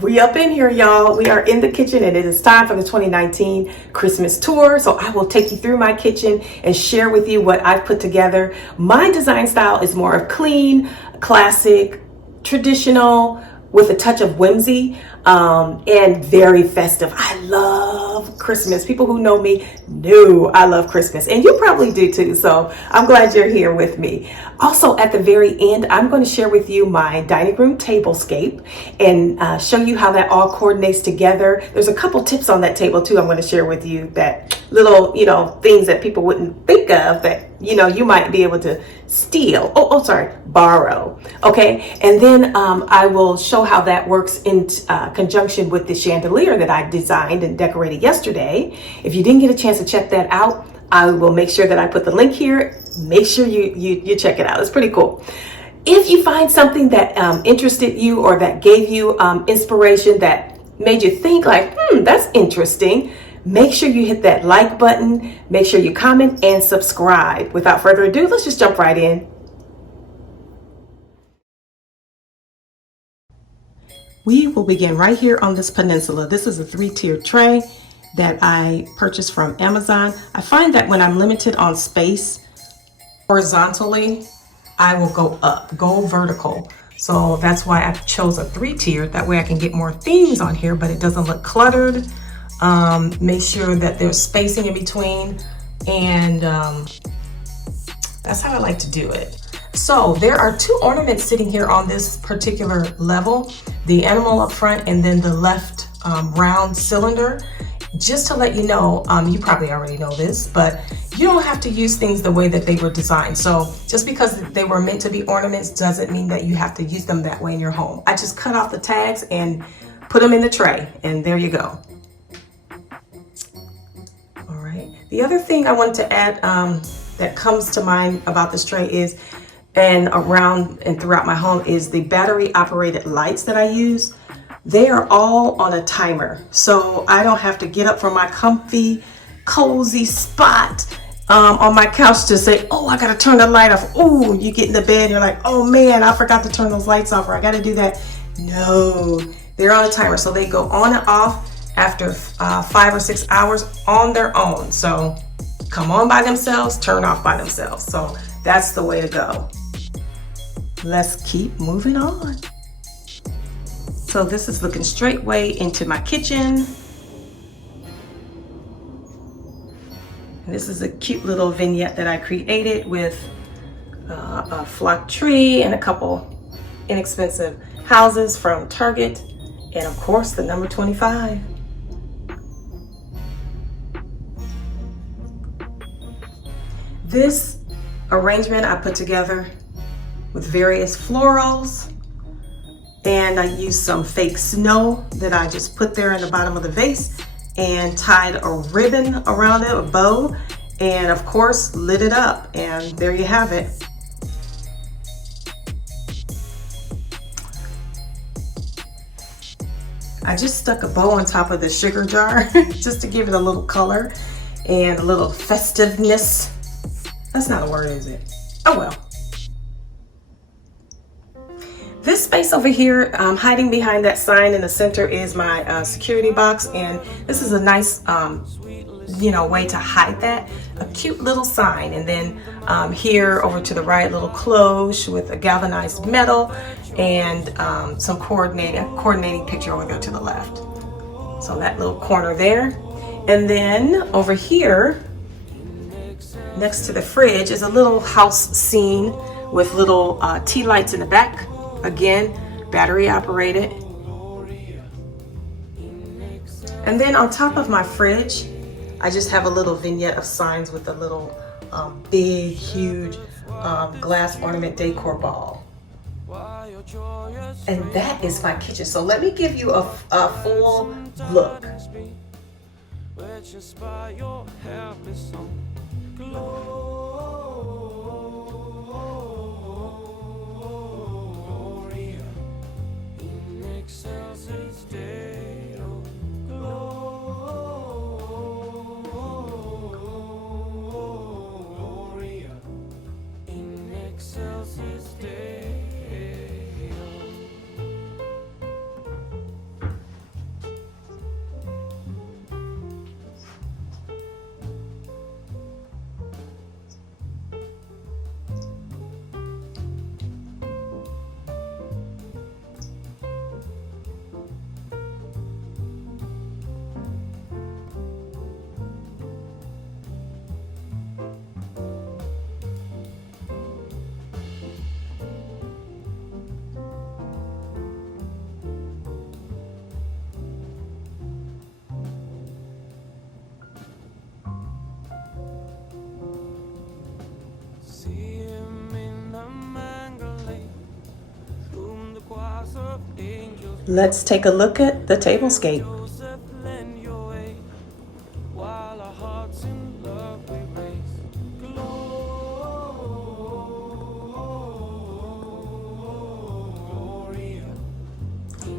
We up in here, y'all. We are in the kitchen and it is time for the 2019 Christmas tour. So I will take you through my kitchen and share with you what I've put together. My design style is more of clean, classic, traditional, with a touch of whimsy, and very festive. I love Christmas. People who know me know I love Christmas, and you probably do too. So I'm glad you're here with me. Also, at the very end, I'm going to share with you my dining room tablescape and show you how that all coordinates together. There's a couple tips on that table too I'm going to share with you, that little, things that people wouldn't think of that, you might be able to steal. Borrow. Okay. And then I will show how that works in conjunction with the chandelier that I designed and decorated yesterday. If you didn't get a chance to check that out, I will make sure that I put the link here. Make sure you check it out. It's pretty cool. If you find something that interested you or that gave you inspiration, that made you think like, that's interesting, make sure you hit that like button. Make sure you comment and subscribe. Without further ado, let's just jump right in. We will begin right here on this peninsula. This is a 3-tiered tray that I purchased from Amazon. I find that when I'm limited on space horizontally, I will go vertical. So that's why I chose a 3-tier. That way I can get more themes on here, but it doesn't look cluttered. Make sure that there's spacing in between, and that's how I like to do it. So there are 2 ornaments sitting here on this particular level, the animal up front and then the left round cylinder. Just to let you know, you probably already know this, but you don't have to use things the way that they were designed. So just because they were meant to be ornaments doesn't mean that you have to use them that way in your home. I just cut off the tags and put them in the tray, and there you go. All right. The other thing I wanted to add that comes to mind about this tray is, and around and throughout my home, is the battery operated lights that I use. They are all on a timer, so I don't have to get up from my comfy, cozy spot on my couch to say, oh, I gotta turn the light off. Oh, you get in the bed, you're like, oh man, I forgot to turn those lights off, or I gotta do that. No, they're on a timer, so they go on and off after 5 or 6 hours on their own. So come on by themselves, turn off by themselves. So that's the way to go. Let's keep moving on. So this is looking straight way into my kitchen. And this is a cute little vignette that I created with a flock tree and a couple inexpensive houses from Target. And of course, the number 25. This arrangement I put together with various florals, and I used some fake snow that I just put there in the bottom of the vase and tied a ribbon around it, a bow, and of course lit it up, and there you have it. I just stuck a bow on top of the sugar jar just to give it a little color and a little festiveness. That's not a word, is it? Oh well. This space over here, hiding behind that sign in the center, is my security box, and this is a nice, way to hide that. A cute little sign, and then here over to the right, little cloche with a galvanized metal, and some coordinating picture over there to the left. So that little corner there, and then over here, next to the fridge, is a little house scene with little tea lights in the back. Again, battery operated. And then on top of my fridge, I just have a little vignette of signs with a little big, huge glass ornament decor ball. And that is my kitchen. So let me give you a full look. Let's take a look at the tablescape.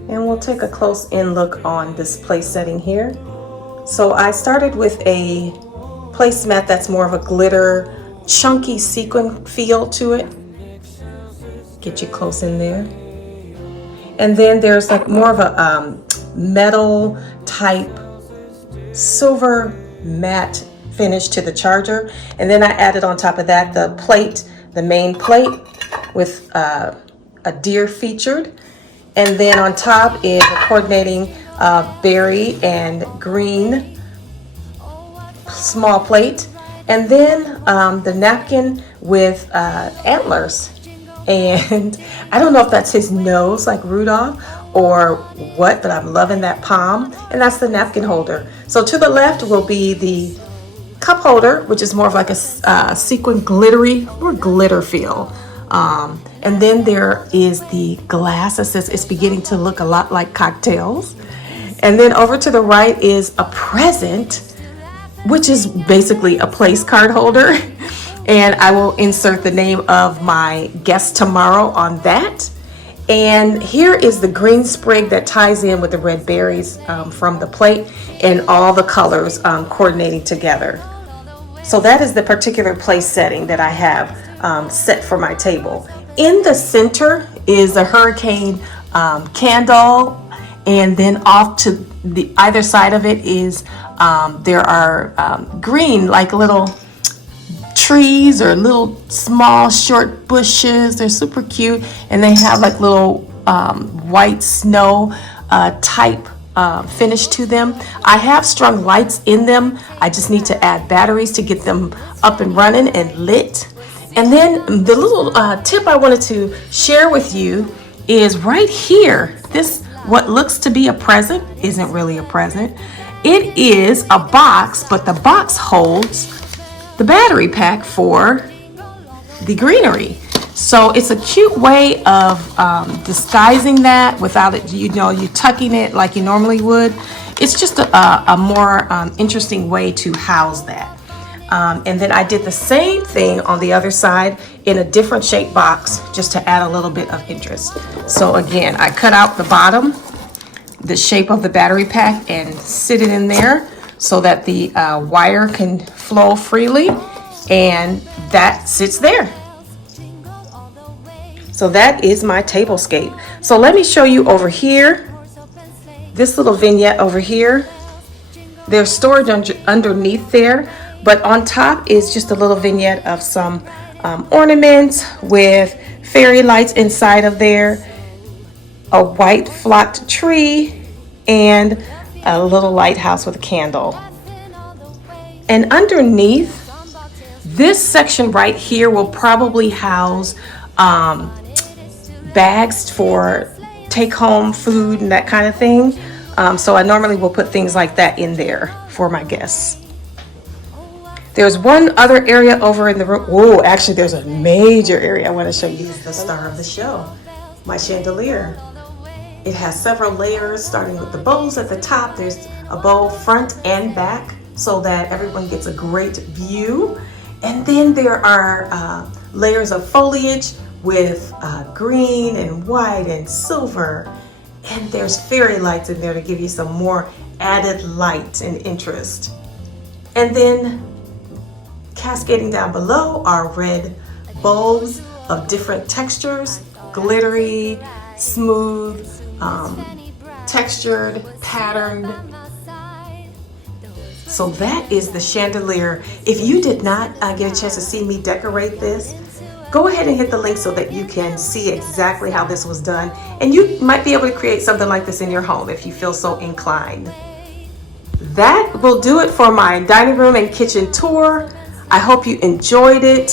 And we'll take a close in look on this place setting here. So I started with a placemat that's more of a glitter, chunky sequin feel to it. Get you close in there. And then there's like more of a metal type silver matte finish to the charger. And then I added on top of that the plate, the main plate with a deer featured. And then on top is a coordinating berry and green small plate. And then the napkin with antlers. And I don't know if that's his nose like Rudolph or what, but I'm loving that palm. And that's the napkin holder. So to the left will be the cup holder, which is more of like a sequin glittery or glitter feel. And then there is the glass that says it's beginning to look a lot like cocktails. And then over to the right is a present, which is basically a place card holder. And I will insert the name of my guest tomorrow on that. And here is the green sprig that ties in with the red berries from the plate and all the colors coordinating together. So that is the particular place setting that I have set for my table. In the center is a hurricane candle, and then off to the either side of it is there are green, like little trees or little small short bushes. They're super cute, and they have like little white snow type finish to them. I have strung lights in them. I just need to add batteries to get them up and running and lit. And then the little tip I wanted to share with you is right here. This, what looks to be a present, isn't really a present. It is a box, but the box holds the battery pack for the greenery. So it's a cute way of disguising that without it, you tucking it like you normally would. It's just a more interesting way to house that. And then I did the same thing on the other side in a different shaped box just to add a little bit of interest. So again, I cut out the bottom, the shape of the battery pack, and sit it in there so that the wire can flow freely, and that sits there. So that is my tablescape. So let me show you over here, this little vignette over here. There's storage underneath there, but on top is just a little vignette of some ornaments with fairy lights inside of there, a white flocked tree, and a little lighthouse with a candle. And underneath, this section right here will probably house bags for take home food and that kind of thing. So I normally will put things like that in there for my guests. There's one other area over in the room. Oh, actually there's a major area I want to show you. This is the star of the show, my chandelier. It has several layers, starting with the bowls at the top. There's a bowl front and back so that everyone gets a great view. And then there are layers of foliage with green and white and silver. And there's fairy lights in there to give you some more added light and interest. And then cascading down below are red bowls of different textures, glittery, smooth, textured, patterned. So that is the chandelier. If you did not get a chance to see me decorate this, go ahead and hit the link so that you can see exactly how this was done. And you might be able to create something like this in your home if you feel so inclined. That will do it for my dining room and kitchen tour. I hope you enjoyed it.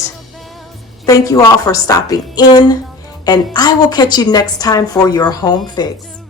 Thank you all for stopping in, and I will catch you next time for your home fix.